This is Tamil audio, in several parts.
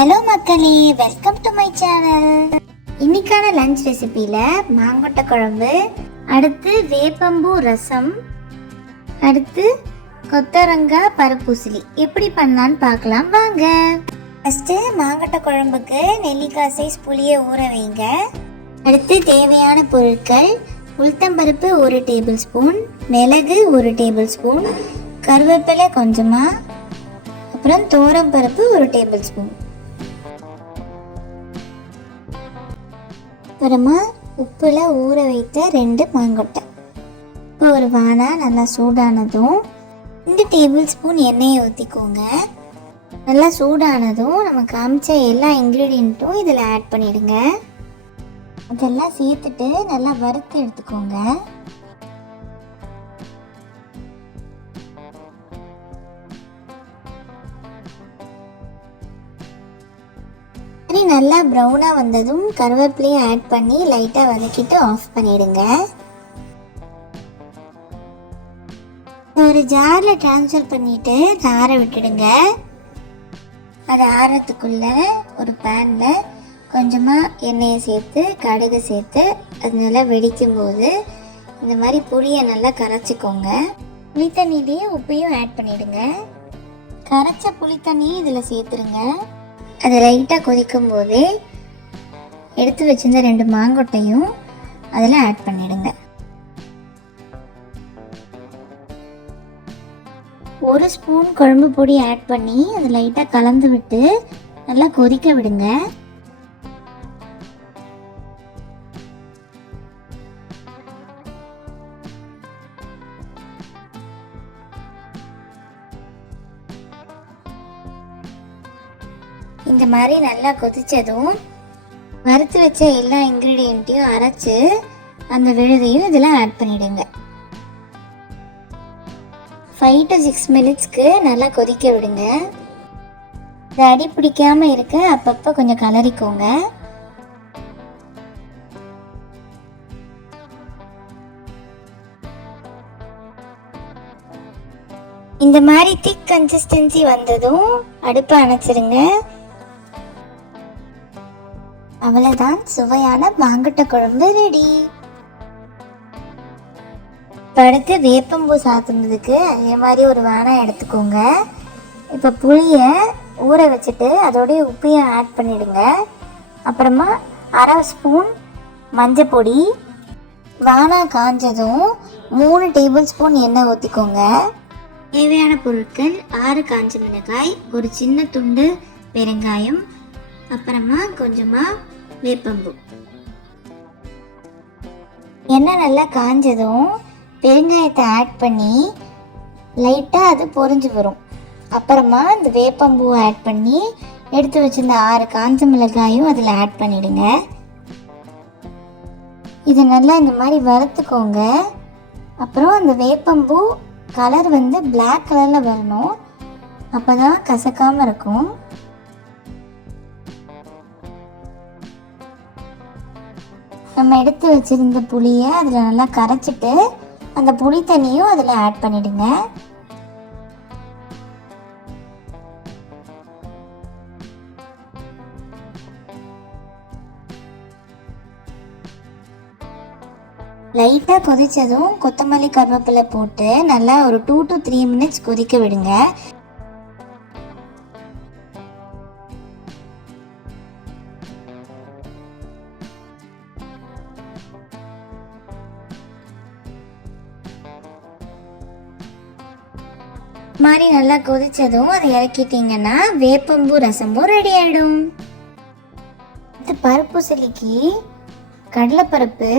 ஹலோ மக்களே, வெல்கம் டு மை சேனல். இன்னைக்கான லஞ்ச் ரெசிபியில் மாங்கொட்டை குழம்பு, அடுத்து வேப்பம்பூ ரசம், அடுத்து கொத்தவரங்காய் பருப்பூசலி எப்படி பண்ணலான்னு பார்க்கலாம் வாங்க. ஃபஸ்ட்டு மாங்கொட்டை குழம்புக்கு நெல்லிக்காய் சைஸ் புளியை ஊற வைங்க. அடுத்து தேவையான பொருட்கள்: உளுத்தம்பருப்பு 1 டேபிள் ஸ்பூன், மிளகு 1 டேபிள் ஸ்பூன், கருவேப்பிலை கொஞ்சமாக, அப்புறம் துவரம் பருப்பு 1 டேபிள் ஸ்பூன். அப்புறமா உப்பில் ஊற வைத்த 2 மாங்கொட்டை. இப்போ ஒரு வானா நல்லா சூடானதும் 2 டேபிள் ஸ்பூன் எண்ணெயை ஊற்றிக்கோங்க. நல்லா சூடானதும் நம்ம காமிச்ச எல்லா இன்க்ரீடியண்ட்டும் இதில் ஆட் பண்ணிடுங்க. அதெல்லாம் சேர்த்துட்டு நல்லா வறுத்து எடுத்துக்கோங்க. நல்லா ப்ரௌனாக வந்ததும் கருவேப்பிலையை ஆட் பண்ணி லைட்டாக வதக்கிட்டு ஆஃப் பண்ணிடுங்க. ஒரு ஜாரில் ட்ரான்ஸ்ஃபர் பண்ணிவிட்டு ஆற விட்டுடுங்க. அது ஆறத்துக்குள்ள ஒரு பேனில் கொஞ்சமாக எண்ணெயை சேர்த்து கடுகு சேர்த்து அது நல்லா வெடிக்கும் போது இந்த மாதிரி புளியை நல்லா கரைச்சிக்கோங்க. புளித்தண்ணிலேயே உப்பையும் ஆட் பண்ணிவிடுங்க. கரைச்ச புளித்தண்ணியும் இதில் சேர்த்துருங்க. அது லைட்டாக கொதிக்கும் போதே எடுத்து வச்சிருந்த 2 மாங்கொட்டையும் அதில் ஆட் பண்ணிடுங்க. 1 ஸ்பூன் குழம்பு பொடி ஆட் பண்ணி அது லைட்டாக கலந்து விட்டு நல்லா கொதிக்க விடுங்க. இந்த மாதிரி நல்லா கொதிச்சதும் வறுத்து வச்ச எல்லா இன்க்ரீடியண்ட்டையும் அரைச்சு அந்த விழுதையும் இதில் ஆட் பண்ணிடுங்க. 5 to 6 மினிட்ஸ்க்கு நல்லா கொதிக்க விடுங்க. இது அடி பிடிக்காம இருக்க அப்பப்போ கொஞ்சம் கலரிக்கோங்க. இந்த மாதிரி திக் கன்சிஸ்டன்சி வந்ததும் அடுப்பை அணைச்சிருங்க. அவ்வளவுதான், சுவையான மாங்கொட்டை குழம்பு ரெடி. அடுத்து வேப்பம்பூ சாத்துனதுக்கு அதே மாதிரி ஒரு வானா எடுத்துக்கோங்க. இப்போ புளியை ஊற வச்சுட்டு அதோடைய உப்பையும் ஆட் பண்ணிடுங்க. அப்புறமா 1/2 ஸ்பூன் மஞ்சள் பொடி. வானா காஞ்சதும் 3 டேபிள் ஸ்பூன் எண்ணெய் ஊற்றிக்கோங்க. தேவையான பொருட்கள்: 6 காஞ்ச மிளகாய், ஒரு சின்ன துண்டு பெருங்காயம், அப்புறமா கொஞ்சமாக வேப்பம்பூ. எண்ணெய் நல்லா காஞ்சதும் பெருங்காயத்தை ஆட் பண்ணி லைட்டாக அது பொரிஞ்சு வரும். அப்புறமா இந்த வேப்பம்பூ ஆட் பண்ணி எடுத்து வச்சிருந்த 6 காஞ்ச மிளகாயும் அதில் ஆட் பண்ணிடுங்க. இது நல்லா இந்த மாதிரி வறுத்துக்கோங்க. அப்புறம் அந்த வேப்பம்பூ கலர் பிளாக் கலரில் வரணும், அப்போ தான் கசக்காமல் இருக்கும். நம்ம எடுத்து வச்சுருந்த புளியை அதில் நல்லா கரைச்சிட்டு அந்த புளி தண்ணியும் அதில் ஆட் பண்ணிடுங்க. லைட்டாக கொதித்ததும் கொத்தமல்லி கருவேப்பிலை போட்டு நல்லா ஒரு 2 to 3 மினிட்ஸ் கொதிக்க விடுங்க. மாதிரி நல்லா கொதித்ததும் அதை இறக்கிட்டிங்கன்னா வேப்பம்பூ ரசம்பூ ரெடி ஆகிடும். இது பருப்பூசலிக்கு கடலைப்பருப்பு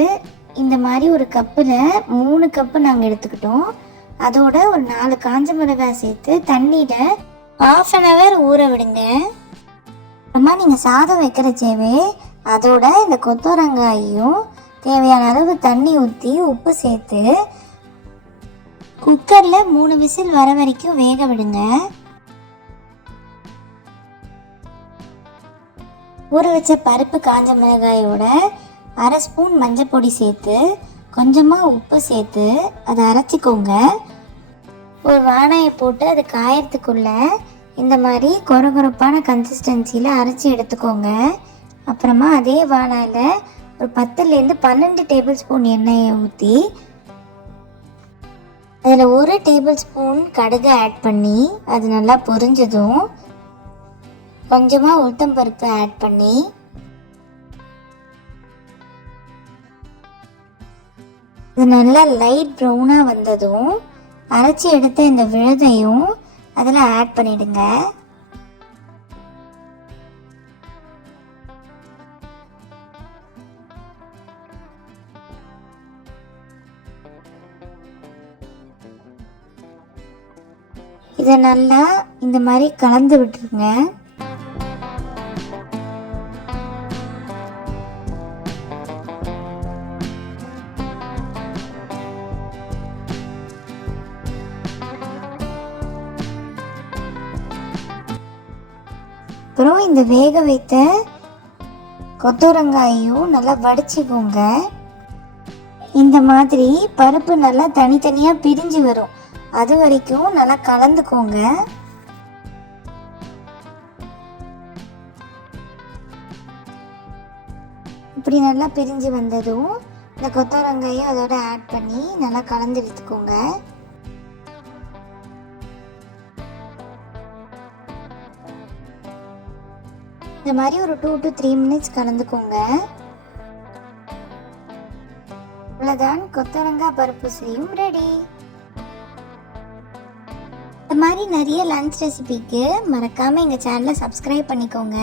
இந்த மாதிரி ஒரு கப்பில் 3 கப்பு நாங்கள் எடுத்துக்கிட்டோம். அதோட ஒரு 4 காஞ்ச மிளகாய் சேர்த்து தண்ணியில் 1/2 hour ஊற விடுங்க. அப்புறமா நீங்கள் சாதம் வைக்கிறச்சேவே அதோட இந்த கொத்தவரங்காயையும் தேவையான அளவு தண்ணி ஊற்றி உப்பு சேர்த்து குக்கரில் 3 விசில் வர வரைக்கும் வேக விடுங்க. ஊற வச்ச பருப்பு காஞ்ச மிளகாயோட 1/2 ஸ்பூன் மஞ்சள் பொடி சேர்த்து கொஞ்சமாக உப்பு சேர்த்து அதை அரைச்சிக்கோங்க. ஒரு வானாயை போட்டு அது காயறதுக்குள்ள இந்த மாதிரி கொரகொரப்பான கன்சிஸ்டன்சியில் அரைச்சி எடுத்துக்கோங்க. அப்புறமா அதே வானலில் ஒரு 10லேருந்து 12 டேபிள் ஸ்பூன் எண்ணெயை ஊற்றி அதில் 1 டேபிள் ஸ்பூன் கடுகு ஆட் பண்ணி அது நல்லா பொரிஞ்சதும் கொஞ்சமாக உளுத்தம்பருப்பு ஆட் பண்ணி இது நல்லா லைட் ப்ரௌனாக வந்ததும் அரைச்சி எடுத்த இந்த விழுதையும் அதில் ஆட் பண்ணிடுங்க. இதை நல்லா இந்த மாதிரி கலந்து விட்டுருங்க. அப்புறம் இந்த வேக வைத்த கொத்தவரங்காயையும் நல்லா வடிச்சுக்கோங்க. இந்த மாதிரி பருப்பு நல்லா தனித்தனியாக பிரிஞ்சு வரும், அது வரைக்கும் நல்லா கலந்துக்கோங்க. இப்படி நல்லா பிரிஞ்சு வந்ததும் இந்த கொத்தவரங்காயும் அதோட ஆட் பண்ணி நல்லா கலந்து எடுத்துக்கோங்க. இந்த மாதிரி ஒரு 2 to 3 மினிட்ஸ் கலந்துக்கோங்க. அவ்வளோதான், கொத்தவரங்காய் பருப்பு செய்யும் ரெடி. இந்த மாதிரி நிறைய லஞ்ச் ரெசிபிக்கு மறக்காமல் எங்கள் சேனலை சப்ஸ்கிரைப் பண்ணிக்கோங்க.